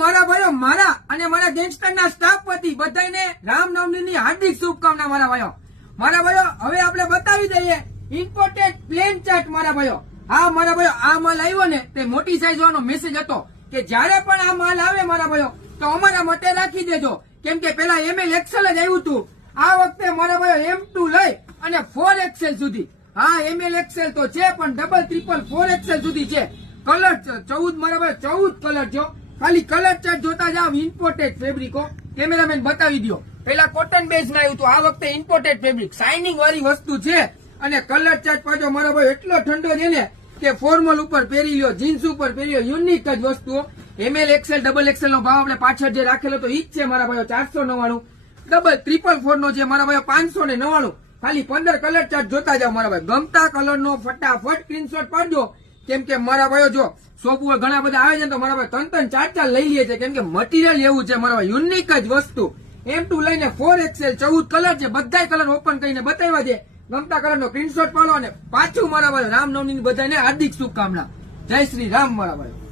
મારા ભાઈઓ મારા અને મારા ગેંગસ્ટરના સ્ટાફ વતી બધાને રામનવમીની હાર્દિક શુભકામના મારા ભાઈઓ. હવે આપણે બતાવી દઈએ ઇમ્પોર્ટેડ પ્લેન ચાર્ટ મારા ભાઈઓ. હા મારા ભાઈઓ, આ માલ આવ્યો ને તે મોટી સાઈઝ વાળો મેસેજ હતો કે જયારે પણ આ માલ આવે મારા ભાઈઓ તો અમારા માટે રાખી દેજો, કેમ કે પેલા ML XL જ આવ્યું હતું. આ વખતે મારા ભાઈઓ M2 લઈ અને 4XL સુધી. હા ML XL તો છે પણ ડબલ ટ્રિપલ 4XL સુધી છે. કલર 14 મારા ભાઈ 14 કલર જો. ખાલી કલર ચાર્ટ જોતા જાવ. ઇમ્પોર્ટેડ ફેબ્રિકો કેમેરામેન બતાવી દો. પેલા કોટન બેઝ માં આવ્યું હતું, આ વખતે ઇમ્પોર્ટેડ ફેબ્રિક શાઇનિંગ વાળી વસ્તુ છે. અને કલર ચાર્ટ પાછો મારા ભાઈ એટલો ઠંડો છે ને કે ફોર્મલ ઉપર પહેરી લ્યો, જીન્સ ઉપર પહેરી લ્યો, યુનિક જ વસ્તુઓ. ML XL ડબલ XL નો ભાવ આપણે પાછળ જે રાખેલો તો ઈ જ છે મારા ભાઈઓ 499. ડબલ 444 નો છે મારા ભાઈઓ 599. ખાલી 15 કલર ચાર્ટ જોતા જાવ મારા ભાઈ. ગમતા કલર નો ફટાફટ સ્ક્રીનશોટ પાડજો, કેમ કે મારા ભાઈઓ જો શોપ ઉપર ઘણા બધા આવે છે તો મારા ભાઈ 3-3, 4-4 લઈ લે છે, કેમ કે મટીરિયલ એવું છે મારા ભાઈ, યુનિક જ વસ્તુ. M2 લઈને 4XL 14 કલર છે, બધા કલર ઓપન કરીને બતાવ્યા છે. ગમતા કલર નો સ્ક્રીનશોટ પાડો અને પાછું મારા ભાઈ રામનવમી બધાને હાર્દિક શુભકામના. જય શ્રી રામ મારા ભાઈ.